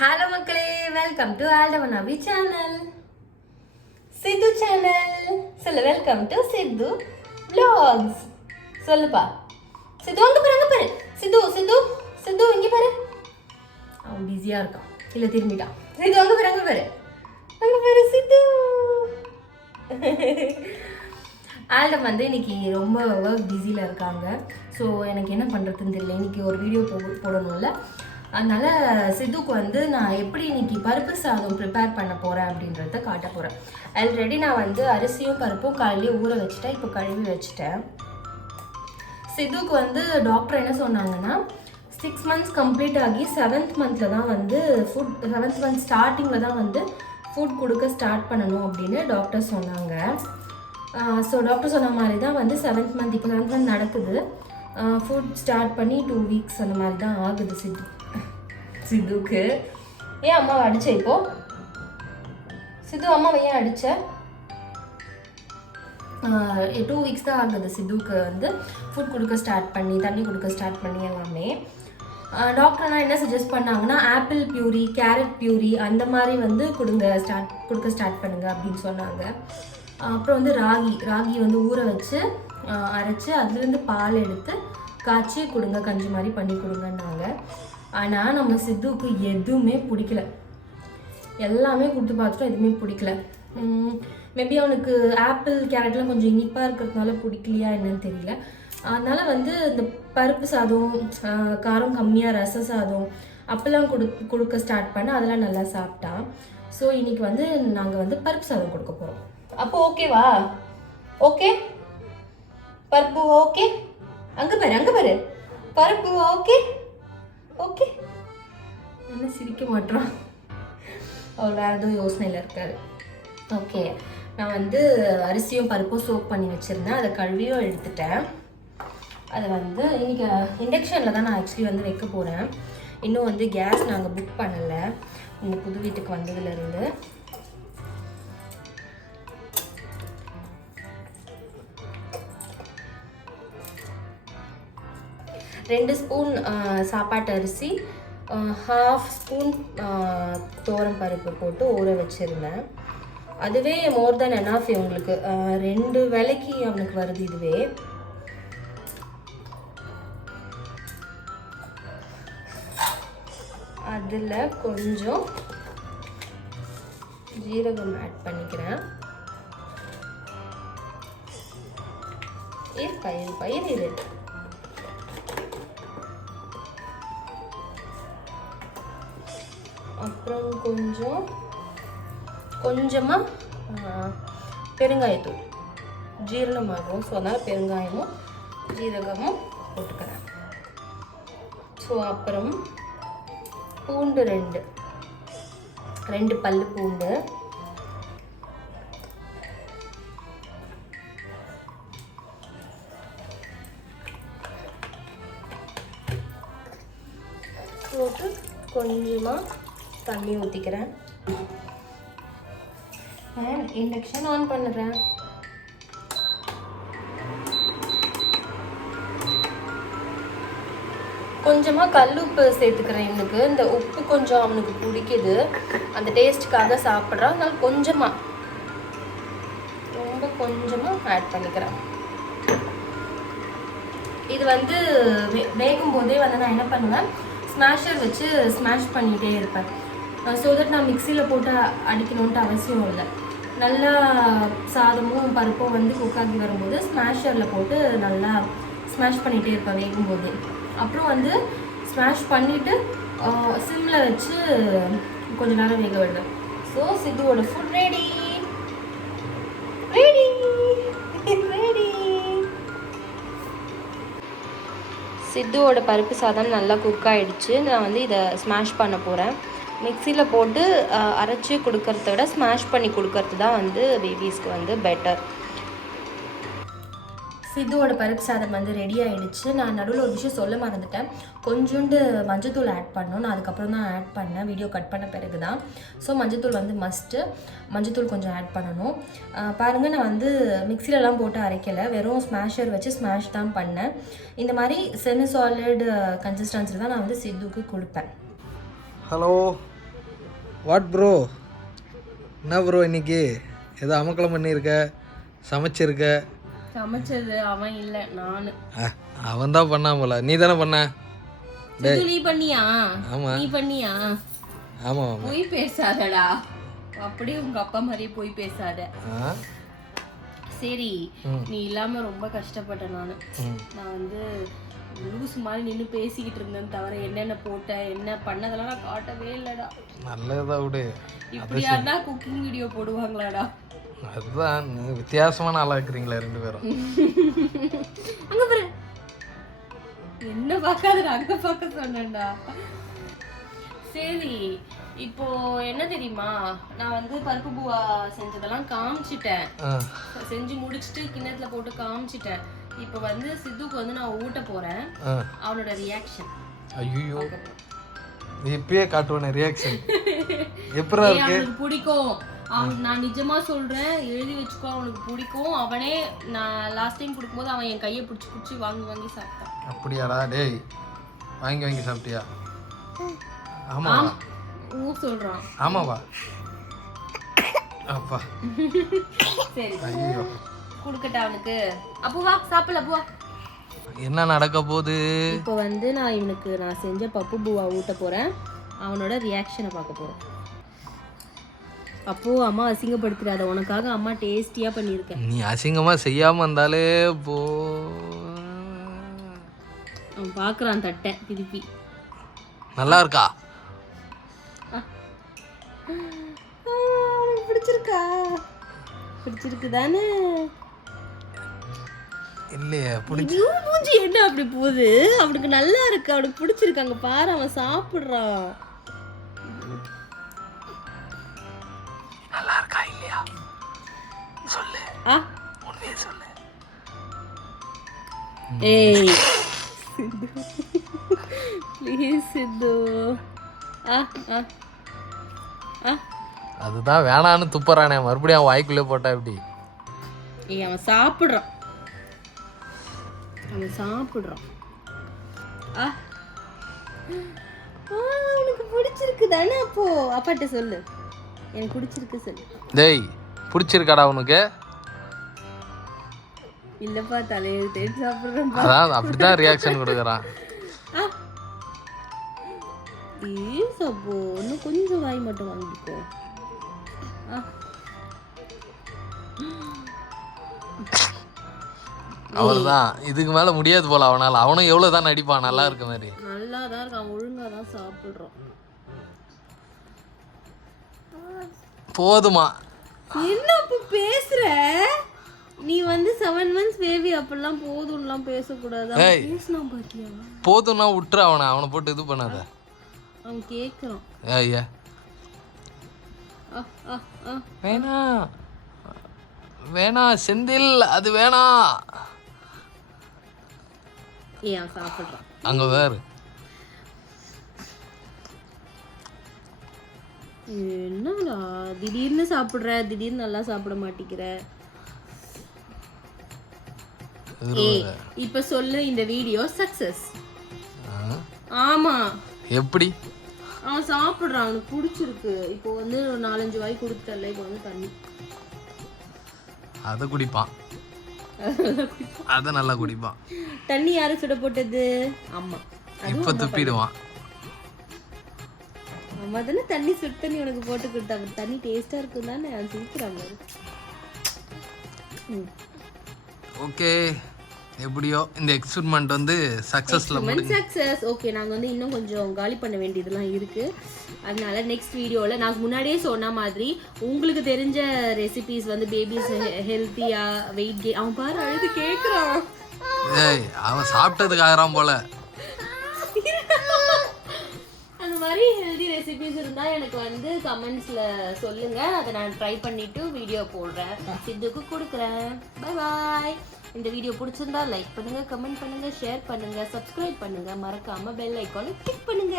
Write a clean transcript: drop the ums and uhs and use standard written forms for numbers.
Hello மக்களே, welcome to ஆல்டவனாவி channel, Sidhu channel. சொல்ல வெல்கம் டு சித்து vlogs. சொல்லுப்பா சித்து, அங்க பாரு சித்து சித்து சித்து இங்க பாரு. அவன் பிஸியா இருக்கான், இல்ல திரும்பிட்டான். சித்து அங்க பாரு சித்து. ஆல்டம் வந்து இன்னைக்கு ரொம்ப ஒர்க் பிஸியில் இருக்காங்க. ஸோ எனக்கு என்ன பண்ணுறதுன்னு தெரியல. இன்னைக்கு ஒரு வீடியோ போடணும்ல, அதனால் சித்துக்கு வந்து நான் எப்படி இன்னைக்கு பருப்பு சாதம் ப்ரிப்பேர் பண்ண போகிறேன் அப்படின்றத காட்ட போகிறேன். ஆல்ரெடி நான் வந்து அரிசியும் பருப்பும் காலையிலே ஊற வச்சுட்டேன், இப்போ கழுவி வச்சுட்டேன். சித்துக்கு வந்து டாக்டர் என்ன சொன்னாங்கன்னா 6 months கம்ப்ளீட் ஆகி 7th monthல தான் வந்து 7th month ஸ்டார்டிங்கில் தான் வந்து ஃபுட் கொடுக்க ஸ்டார்ட் பண்ணணும் அப்படின்னு டாக்டர் சொன்னாங்க. ஸோ டாக்டர் சொன்ன மாதிரி தான் வந்து 7th month, இப்போ 7th month நடக்குது. ஃபுட் ஸ்டார்ட் பண்ணி 2 weeks அந்த மாதிரி தான் ஆகுது சித்துக்கு. ஏன் அம்மாவை அடிச்ச இப்போ? சித்து அம்மாவை ஏன் அடிச்ச? 2 weeks தான் ஆகுது சித்துக்கு வந்து ஃபுட் கொடுக்க ஸ்டார்ட் பண்ணி, தண்ணி கொடுக்க ஸ்டார்ட் பண்ணி எல்லாமே. டாக்டர்லாம் என்ன சஜஸ்ட் பண்ணாங்கன்னா ஆப்பிள் பியூரி, கேரட் பியூரி அந்த மாதிரி வந்து கொடுக்க ஸ்டார்ட் பண்ணுங்க அப்படின்னு சொன்னாங்க. அப்புறம் வந்து ராகி வந்து ஊற வச்சு அரைச்சி அதுலேருந்து பால் எடுத்து காய்ச்சி கொடுங்க, கஞ்சி மாதிரி பண்ணி கொடுங்கன்னாங்க. ஆனால் நம்ம சித்துவுக்கு எதுவுமே பிடிக்கல. எல்லாமே கொடுத்து பார்த்துட்டோம், எதுவுமே பிடிக்கல. மேபி அவனுக்கு ஆப்பிள் கேரட்லாம் கொஞ்சம் இனிப்பாக இருக்கிறதுனால பிடிக்கலையா என்னன்னு தெரியல. அதனால் வந்து இந்த பருப்பு சாதம், காரம் கம்மியாக ரச சாதம் அப்பெல்லாம் கொடுக்க ஸ்டார்ட் பண்ண அதெல்லாம் நல்லா சாப்பிட்டான். ஸோ இன்னைக்கு வந்து நாங்கள் வந்து பருப்பு சாதம் கொடுக்க போகிறோம். அப்போ ஓகேவா? ஓகே, பருப்பு ஓகே. அங்கே பாரு பருப்பு ஓகே. ஓகே, என்ன சிரிக்க மாட்டான்? அவர் வேறு எதுவும் யோசனையில் இருக்காரு. ஓகே, நான் வந்து அரிசியும் பருப்பும் சோக் பண்ணி வச்சுருந்தேன், அதை கழுவியும் எடுத்துட்டேன். அதை வந்து இன்றைக்கி இண்டக்ஷனில் தான் நான் ஆக்சுவலி வந்து வைக்க போகிறேன். இன்னும் வந்து கேஸ் நாங்கள் புக் பண்ணலை இந்த புது வீட்டுக்கு வந்ததுலேருந்து. ரெண்டு ஸ்பூன் சாப்பாட்டு அரிசி, 1/2 ஸ்பூன் துவரம் பருப்பு போட்டு ஊற வச்சுருந்தேன். அதுவே மோர் தென் எனாஃப் உங்களுக்கு. 2 வேளைக்கு அவனுக்கு வருது இதுவே. அதில் கொஞ்சம் ஜீரகம் ஆட் பண்ணிக்கிறேன். பயிர் இது. அப்புறம் கொஞ்சமாக பெருங்காயத்தூள், ஜீரணமாகும். ஸோ அதனால் பெருங்காயமும் ஜீரகமும் போட்டுக்கிறேன். ஸோ அப்புறம் பூண்டு 2 பல்லு பூண்டு, போட்டு கொஞ்சமாக தண்ணி ஊற்றிக்கிறேன். அண்ட் இண்டக்ஷன் ஆன் பண்ணுறேன். கொஞ்சமாக கல் உப்பு சேர்த்துக்கிறேன். இவனுக்கு இந்த உப்பு கொஞ்சம் அவனுக்கு பிடிக்குது, அந்த டேஸ்ட்டுக்காக சாப்பிட்றான். அதனால் ரொம்ப கொஞ்சமாக ஆட் பண்ணிக்கிறேன். இது வந்து வேகும் போதே வந்து நான் என்ன பண்ணுவேன், ஸ்மாஷர் வச்சு ஸ்மாஷ் பண்ணிகிட்டே இருப்பேன். ஸோ தட் நான் மிக்சியில் போட்டு அடிக்கணுன்ட்டு அவசியம் இல்லை. நல்லா சாதமும் பருப்பும் வந்து குக்காகி வரும்போது ஸ்மாஷரில் போட்டு நல்லா ஸ்மாஷ் பண்ணிகிட்டே இருப்பேன் வேகும்போது. அப்புறம் வந்து ஸ்மாஷ் பண்ணிவிட்டு சிம்மில் வச்சு கொஞ்சம் நேரம் வேக விடுவேன். ஸோ சித்துவோட ஃபுட் ரெடி. சித்துவோட பருப்பு சாதம் நல்லா குக் ஆகிடுச்சு. நான் வந்து இதை ஸ்மாஷ் பண்ண போகிறேன். மிக்சியில் போட்டு அரைச்சி கொடுக்கறத விட ஸ்மாஷ் பண்ணி கொடுக்கறது தான் வந்து பேபிஸ்க்கு வந்து பெட்டர். சித்துவோட பருப்பு சாதம் வந்து ரெடி ஆகிடுச்சு. நான் நடுவில் ஒரு விஷயம் சொல்ல மறந்துட்டேன். கொஞ்சோண்டு மஞ்சத்தூள் ஆட் பண்ணணும். நான் அதுக்கப்புறம் தான் ஆட் பண்ணேன், வீடியோ கட் பண்ண பிறகு தான். ஸோ மஞ்சத்தூள் வந்து மஸ்ட்டு. மஞ்சத்தூள் கொஞ்சம் ஆட் பண்ணணும். பாருங்கள், நான் வந்து மிக்சிலலாம் போட்டு அரைக்கலை, வெறும் ஸ்மாஷர் வச்சு ஸ்மாஷ் தான் பண்ணேன். இந்த மாதிரி செமி சாலிட் கன்சிஸ்டன்சி தான் நான் வந்து சித்துக்கு கொடுப்பேன். Hello what bro? என்ன ப்ரோ இன்னைக்கு ஏதோ அமக்கலம் பண்ணியிருக்க, சமைச்சிருக்க? சமைச்சது அவன் இல்லை, நானு. அவன் தான் பண்ணான் போல. நீ தானே பண்ண? நீ பண்ணியா? ஆமா. நீ பண்ணியா? ஆமா. போய் பேசாதடா, அப்படியே உங்க அப்பா மாதிரியே போய் பேசாத. சரி, நீ இல்லாம ரொம்ப கஷ்டப்பட்டேன் நான் வந்து லூஸ் மாதிரி நின்று பேசிக்கிட்டு இருந்தேன் தவிர என்னென்ன போட்ட என்ன பண்ணதெல்லாம் நான் காட்டவே இல்லைடா. நல்லதா விடு. இப்படியாடா குக்கிங் வீடியோ போடுவாங்களாடா? அதுதான் வித்தியாசமான ஆளா இருக்கிறீங்களா 2 பேரும். அங்க பாரு, என்ன பார்க்காத அங்க பார்க்க சொன்னேன்டா. சரி, இப்போ என்ன தெரியுமா, நான் வந்து பருப்பு பூவா செஞ்சதெல்லாம் காமிச்சிட்டேன், செஞ்சு முடிச்சுட்டு கிண்ணத்துல போட்டு காமிச்சிட்டேன். இப்போ வந்து சித்துக்கு வந்து நான் ஊட்ட போறேன், அவனோட ரியாக்ஷன். ஐயோ, இப்பயே காட்டுவேன் ரியாக்ஷன். எப்பரா இருக்கு? அவனுக்கு பிடிக்கும். நான் நிஜமா சொல்றேன், எழுதி வச்சுக்கோ, அவனுக்கு பிடிக்கும். அவனே நான் லாஸ்ட் டைம் கொடுக்கும்போது அவன் என் கையை பிடிச்சி பிடிச்சி வாங்கி வாங்கி சாப்பிட்டான். அப்படியாடா? டேய், வாங்கி வாங்கி சாப்பிட்டியா? ஆமா சொல்றான். ஆமாவா? அப்பா சரி, ஐயோ, குடுக்கட்டா அவனுக்கு? அப்போ வா சாப்பிடல, அப்போ வா. என்ன நடக்க போகுது? இப்போ வந்து நான் செஞ்ச பப்பு பூவா ஊட்ட போறேன், அவனோட ரியாக்ஷனை பார்க்க போறேன். அப்போ அம்மா அசிங்கப்படுத்திடாத, உனக்காக அம்மா டேஸ்டியா பண்ணியிருக்கேன். நீ அசிங்கமா செய்யாம இருந்தாலே போ. அவன் பார்க்குறான் தட்டை திருப்பி. நல்லா இருக்கா? பிடிச்சிருக்கா? பிடிச்சிருக்கு தானே? இல்லையே, மூஞ்சி என்ன அப்படி போகுது? அவனுக்கு நல்லா இருக்கு, அவனுக்கு பிடிச்சிருக்கு. அங்க பாரு, அவன் சாப்பிடுறான். நல்லா இருக்கா இல்லையா சொல்லு. உண்மையை சொல்லு. ஏய் ப்ளீஸ் சித்து. அதுதான் வேணான்னு துப்புறானே, மறுபடியும் அவன் வாய்க்குள்ளே போட்டா எப்படி? ஏய், அவன் சாப்பிடுறான், அவன் சாப்பிடுறான். உனக்கு பிடிச்சிருக்கு தானே? அப்போ அப்பாட்ட சொல்லு, எனக்கு பிடிச்சிருக்கு சொல்லு. டேய், பிடிச்சிருக்காடா உனக்கு? இல்லப்பா, தலையை தேடி சாப்பிடுறேன். அதான் அப்படிதான் ரியாக்ஷன் கொடுக்குறான். சப்போ இன்னும் கொஞ்சம் வாய் மட்டும் வாங்கிக்கோ. அவ்வளவுதான், இதுக்கு மேல முடியாது போல அவனால. அவனும் எவ்வளவுதான் நடிப்பான், நல்லா இருக்க மாதிரி. நல்லா தான் இருக்கான், ஒழுங்கா தான் சாப்பிடுறான். போதுமா? என்ன இப்ப பேசுற நீ? வந்து 7 months பேபி அப்படிலாம் போதும்லாம் பேசக்கூடாது. பேசினா பாத்தியா? போதும்னா விட்டுற அவனை போட்டு இது பண்ணாத. அவன் கேட்குறான். ஐயா வேணாம் வேணாம் செந்தில், அது வேணாம். ஏன் சாப்பிட்றான்? அங்க வேறு என்னடா திடீர்னு சாப்பிட்ற, திடீர்னு நல்லா சாப்பிட மாட்டேங்கிற. இப்ப சொல்லு, இந்த வீடியோ சக்சஸ்? ஆமா. எப்படி? அவன் சாப்பிடுறான், அவனுக்கு பிடிச்சிருக்கு. இப்போ வந்து 4-5 வாய் கொடுத்தல, இப்போ வந்து தண்ணி அதை குடிப்பான், அதை நல்லா குடிப்பான். தண்ணி யாரு சுட போட்டது? அம்மா. இப்ப துப்பிடுவான். அம்மா தானே தண்ணி சுடு தண்ணி உனக்கு போட்டு கொடுத்தாங்க. தண்ணி டேஸ்டா இருக்கும் தானே, அது சுடுறாங்க. ஓகே, எப்படியோ இந்த எக்ஸ்பெரிமெண்ட் வந்து சக்ஸஸ்ல முடிஞ்சு. சக்ஸஸ். ஓகே, நாங்கள் வந்து இன்னும் கொஞ்சம் காலி பண்ண வேண்டியதெல்லாம் இருக்கு. அதனால நெக்ஸ்ட் வீடியோவில் நான் முன்னாடியே சொன்ன மாதிரி உங்களுக்கு தெரிஞ்ச ரெசிபிஸ் வந்து பேபிஸ் ஹெல்த்தியா வெயிட் கெயின். அவன் பாரு அழுது கேட்குறான். ஏய், அவன் சாப்பிட்டதுக்கு ஆகிறான் போல. அந்த மாதிரி ஹெல்தி ரெசிபிஸ் இருந்தால் எனக்கு வந்து கமெண்ட்ஸில் சொல்லுங்கள், அதை நான் ட்ரை பண்ணிவிட்டு வீடியோ போடுறேன், சித்துக்கு கொடுக்குறேன். Bye bye. இந்த வீடியோ பிடிச்சிருந்தா லைக் பண்ணுங்க, கமெண்ட் பண்ணுங்க, ஷேர் பண்ணுங்க, சப்ஸ்கிரைப் பண்ணுங்க, மறக்காம பெல் ஐக்கானை கிளிக் பண்ணுங்க.